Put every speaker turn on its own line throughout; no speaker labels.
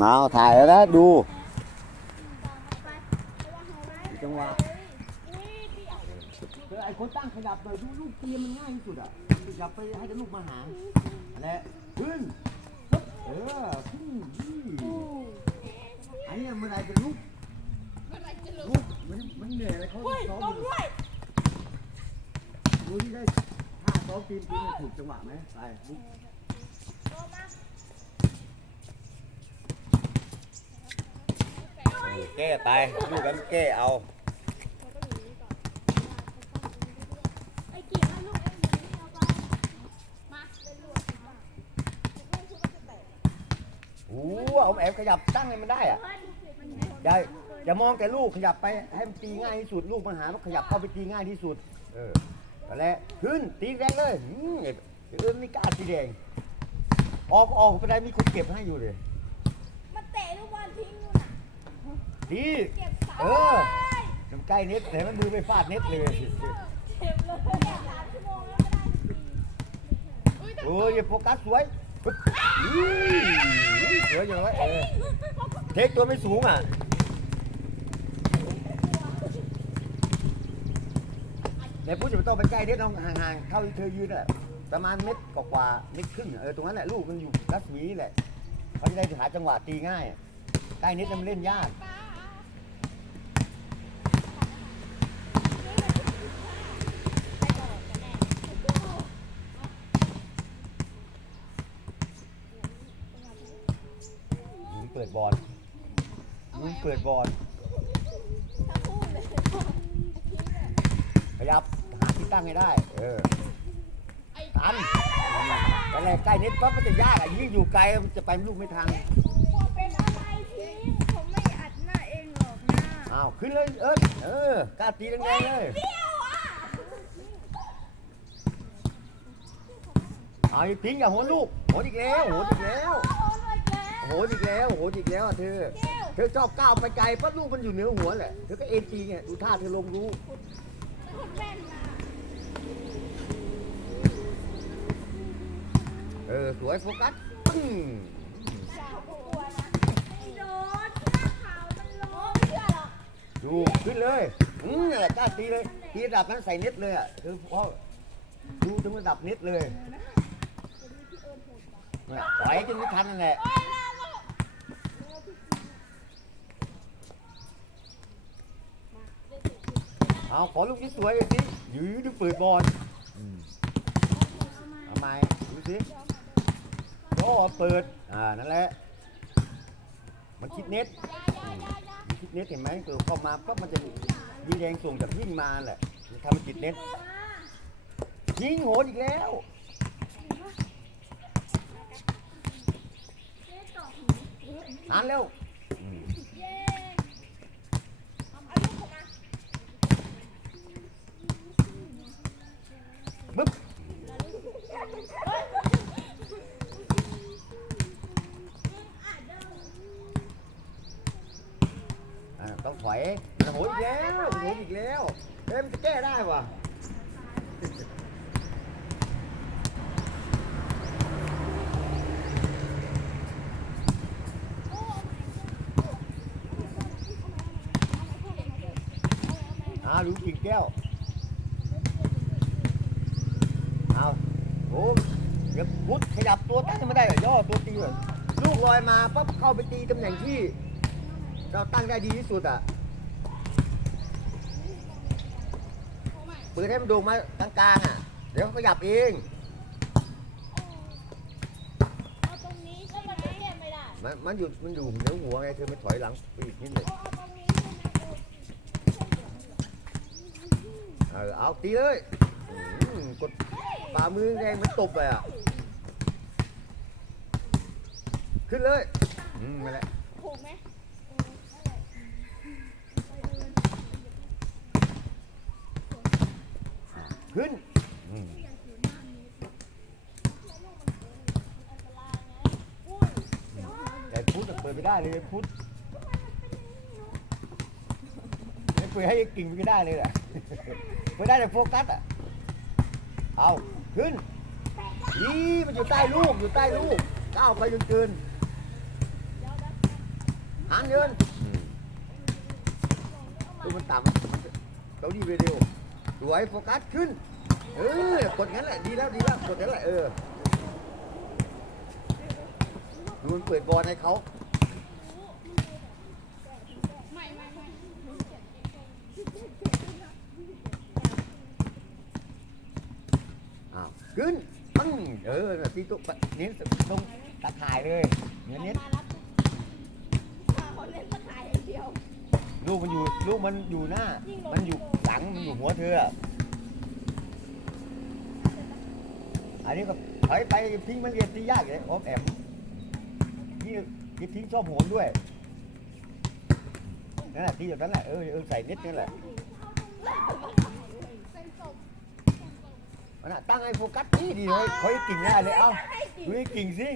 เอาถ่ายแล้วนะดูจังหวะคือไอ้คนตั้งขยับหน่อยดูลูกเตรียมมันง่ายที่สุดอะขยับไปให้แต่ลูกมาหาอันนี้ขึ้นปึ๊บเออขึ้นนี่อันนี้เมื่อไหรจะลุกลุกมันมันเหนื่อยอะไรเขาซ้อมอยู่ดูที่ได้ท่าซ้อมทีมทีมถูกจังหวะไหมไปลุก แก้ไปลูกกันแก้เอา
ไอ้กิ่งให้ลูกเอ็มอยู่นี่เอาแตก
โอ้เอาแอบขยับตั้งให้มันได้อะอย่าอย่ามองแต่ลูกขยับไปให้มันตีง่ายที่สุดลูกมันหามันขยับเข้าไปตีง่ายที่สุด เออแหละขึ้นตีแรงเลยอืมไอ้ไอ้เอิ้นไม่กล้าตีแรงออกออกไปได้มีคนเก็บให้อยู่เลย
มันเตะลูกบอลทิ้งนู่นน่ะ
ดี
เก็บสา
เออมันใกล้เน็ตแต่มันมือไปฟาดเน็ตเลย
เจ็บเลยแค่สามชั่วโมงแล้วไม่ได้สักที
โอ้ยอย่าโฟกัสสวยปึ๊บอุ้ยสวยอย่างไรเออเทคตัวไม่สูงอะในพูดจะไม่ต้องไปใกล้เด็ดน้องห่างๆเท่าที่เธอยืนน่ะประมาณเม็ดกว่าๆเม็ดครึ่งอะเออตรงนั้นแหละลูกมันอยู่รัศมีนี่แหละเขาจะได้หาจังหวะตีง่ายใกล้นิดมันเล่นยาก ปิดบอลมึงเปิดบอล
ทั้งคู่เลย
ขยับหาที่ตั้งให้ได้ เออตันนั่นแหละใกล้นิดปั๊บมันจะยากอะยิ่งอยู่ไกลมันจะไปลูกไม่ทัน
พอเป็นอะไรทิ้งผมไม่อัดหน้าเองหรอกนะ
อ้าวขึ้นเลยเออเออกล้าตีแรงๆเลย
เปี้ยวอะ
เอาอีกทิ้งอย่าโหนลูกโหนอีกแล้วโหนอีกแล้ว
โอ้ยแก
โหนอีกแล้วโหนอีกแล้วอะเธอ เธอชอบก้าวไปไกลปั๊บลูกมันอยู่เหนือหัวแหละ เธอก็เอ็นตีไงดูท่าเธอลงรู้
เป็นคนแม่นนะ
เออ สวยโฟกัสปึ้ง
สาวกลัวนะไม่โดนหน้าขาวมันล้มไม่เชื่อหรอก
ดูขึ้นเลยอืมนี่นแหละกล้าตีเลยตีระดับนั้นใส่เน็ตเลยอะเธอพอดูถึงระดับเน็ตเลยเนี่ยไหวจนไม่ทันนั่นแหละ เอาขอลูกที่สวยหน่อยสิอยืดดูเปิดบอลอืมเอาไมดูสิโอ้เปิด อ่า นั่นแหละ มันคิดเน็ตมันคิดเน็ตเห็นไหมเกิดเข้ามาก็มันจะมีแรงส่งจากวิ่งมาแหละทำมันติดเน็ตยิงโหดอีกแล้วนานแล้วอืม
เย้เอาเอาลูกผมมา
บึ๊บอ่า ต้องถอยโหดอีกแล้วโหดอีกแล้วเฮ้ยมันจะแก้ได้วะอาดูกิ่งแก้ว เอาโอ้เดี๋ยวพุทธขยับตัวตั้งไม่ได้เหรอย่อตัวตีเลยลูกลอยมาปั๊บเข้าไปตีตำแหน่งที่ เราตั้งได้ดีที่สุดอะเปิดให้มันโด่งมากลางๆอะ เดี๋ยวเขาขยับเอง
เอาตรงนี้ใช่ไหมมันเก็บไม่ได้
มันมันอยู่มันอยู่เหนือหัวไงเธอไม่ถอยหลังไปอีกนิดหนึ่ง
เอาตรงนี้ใช่ไหม
เออเอาตีเลยอืมกดฝ่ามือแรงเหมันตบเลยอะ ขึ้นเลยอืมนั่นแหละ
ถูกไหม
ขึ้นอืมแต่พุทธเปิดไม่ได้เลยพุทธไม่เปิดให้กิ่งไม่ได้เลยแหละเปิดได้แต่โฟกัสอะเอาขึ้นอีมันอยู่ใต้ลูกอยู่ใต้ลูกก้าวไปจนเกิน
เดี๋ยวเดี๋ยว
หันเดินอืมดูมันต่ำมันเราดีเร็ว สวยโฟกัสขึ้น เออกดงั้นแหละดีแล้วดีแล้วกดงั้นแหละเออดูมันเปิดบอลให้เขา
ไม่ไม่ไม่
อ้าวขึ้นปั้งเออน่ะตีตุ๊กเน้นตรงตาข่ายเลยเน้นเน้น
มารับมาเขาเล่นมาถ่ายอย่างเดียว
ลูกมันอยู่ลูกมันอยู่หน้า มันอยู่ หลังมันอยู่หัวเธออะอันนี้ก็ถอยไปทิ้งมันเรียนตียากเลยออมแอมนี่นี่ทิ้งชอบโหนด้วยนั่นแหละตีแบบนั้นแหละเออเออใส่เน็ตนั่นแหละ
เป็นศพ
มันน่ะตั้งให้โฟกัสนี่ดีเลยคอยกิ่งหน้าเลยเอ้าดูให้กิ่งสิ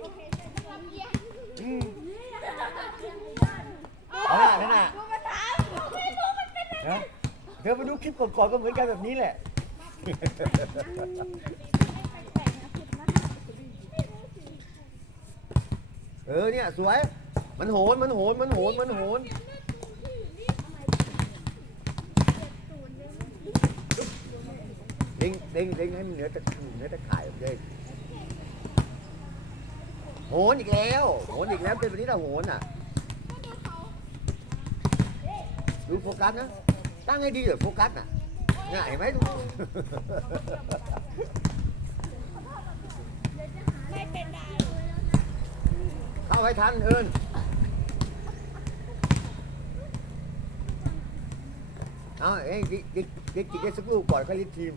โอเคใช่ต้องรับเยี่ยม
อืมเอาล่ะนั่นน่ะ
ดูมาถามไม่รู้มั นเป็นอะไร
นะเธอไปดูคลิปก่อนๆก็เหมือนกันแบบนี้แหละ เออเนี่ยสวย มันโหน มันโหน มันโหน มันโหน เด้งเด้งเด้งให้มันเหนือตะเหนือตะข่ายผมเลยโหนอีกแล้ว โหนอีกแล้วเป็นแบบนี้ละโหนอะ ดูโฟกัสนะ ตั้งให้ดีเลยวโฟกัสน่ะเนี่ยไหมดู
ไม่เป็น
เข้าให้ทันเอิญเอาเอ้ยด็กเด็กเด็กกินได้สักลูกก่อนค่อยรีบทีม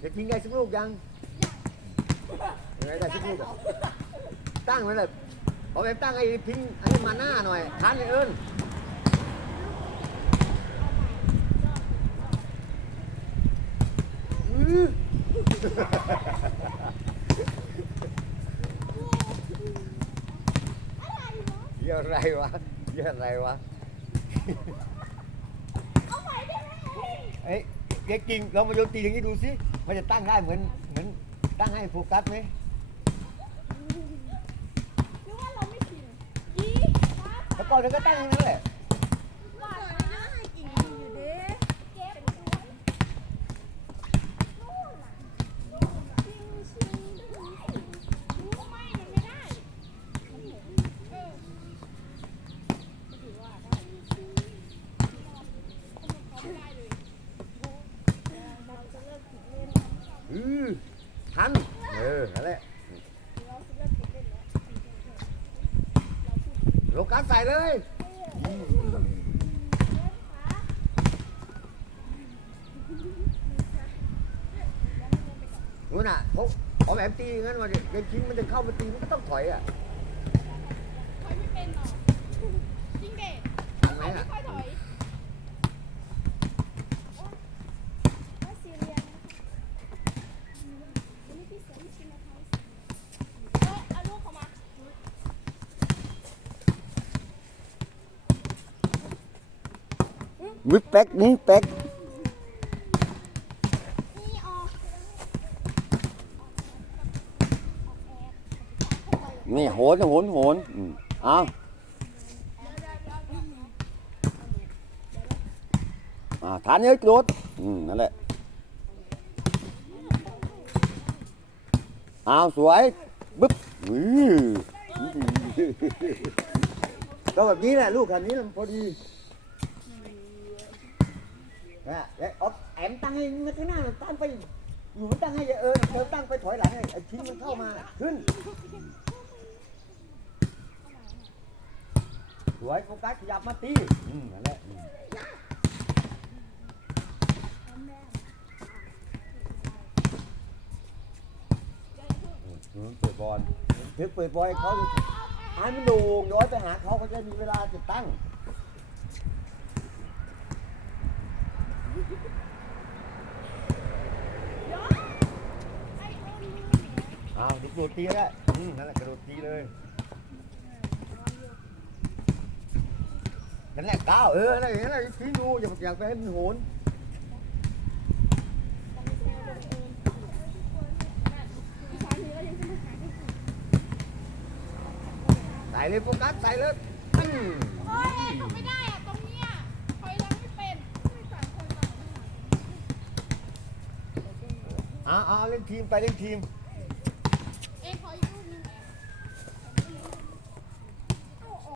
เด็กกินได้สักลูกยังยังไงได้สักลูกอะตั้งไว้เลยเอาไปตั้งไอ้พิงไอ้มาหน้าหน่อยทันเลยเอิญอื้อ เหี้ยอะไรวะเหี้ยอะไรวะ
เอาใหม่ได้ไหม
เอ้ยเด็กจริงลองมาโยนตีอย่างนี้ดูสิมันจะตั้งได้เหมือนเหมือนตั้งให้โฟกัสไหม
หรือว่าเราไม่ชินยี่
แล้วก่อนเธอก็ตั้งอย่างนั้นแหละ
บาดนะให้กิ่งอยู่เด้เก็บนู่นน่ะชิงชิงรู้ไหมมันไม่ได้มันหมุนเออถือว่าได้เขาไม่ได้เลยเราจะเลิกติดเล่น
อือทัน เออนั่นแหละ
เราจะเลิกติดเล่นแล้ว
โลกัสใส่เลย นู่นน่ะเขาเอาแบบตีงั้นมาเด็กชิ้นมันจะเข้ามาตีมันก็ต้องถอยอะ
ถอยไม่เป็นหรอกจริงเด็ก
ทำไม
ไม่
อะ
ค่อยถอยว่าซีเรียสนะคะนี่พี่เสือไม่ชินนะคะเอ้ยเอาลูกเขามา
วิปแป๊กนี่แป๊ก
นี่
โหนโหนโหนอืมเอาอ่านเยอะกรดอืมนั่นแหละเอาวสวยบึ๊บอื้อก็แบบนี้แหละลูกคันนี้มันพอดี นะแล้วอ๊อฟแอมตั้งให้มันข้างหน้ามันตั้งไปอยู่มันตั้งให้เออเธอตั้งไปถอยหลังให้ไอ้ชิ้นมันเข้ามาขึ้นสวยโฟกัสขยับมาตีอืมนั่นแหละเปิดบอลเดี๋ยวเปิดบอลเขาดูให้มันโด่งย้อยไปหาเขาเขาจะมีเวลาจะตั้ง อ้าวโดดตีก็ได้อืมนั่นแหละกระโดดตีเลยนั่นแหละก้าวเออนั่นแหละนั่นแหละชี้ดูอย่าอยากไปให้มันโหนใส่เลยโฟกัสใส่เลย เอาเอาเล่นทีมไปเล่นทีม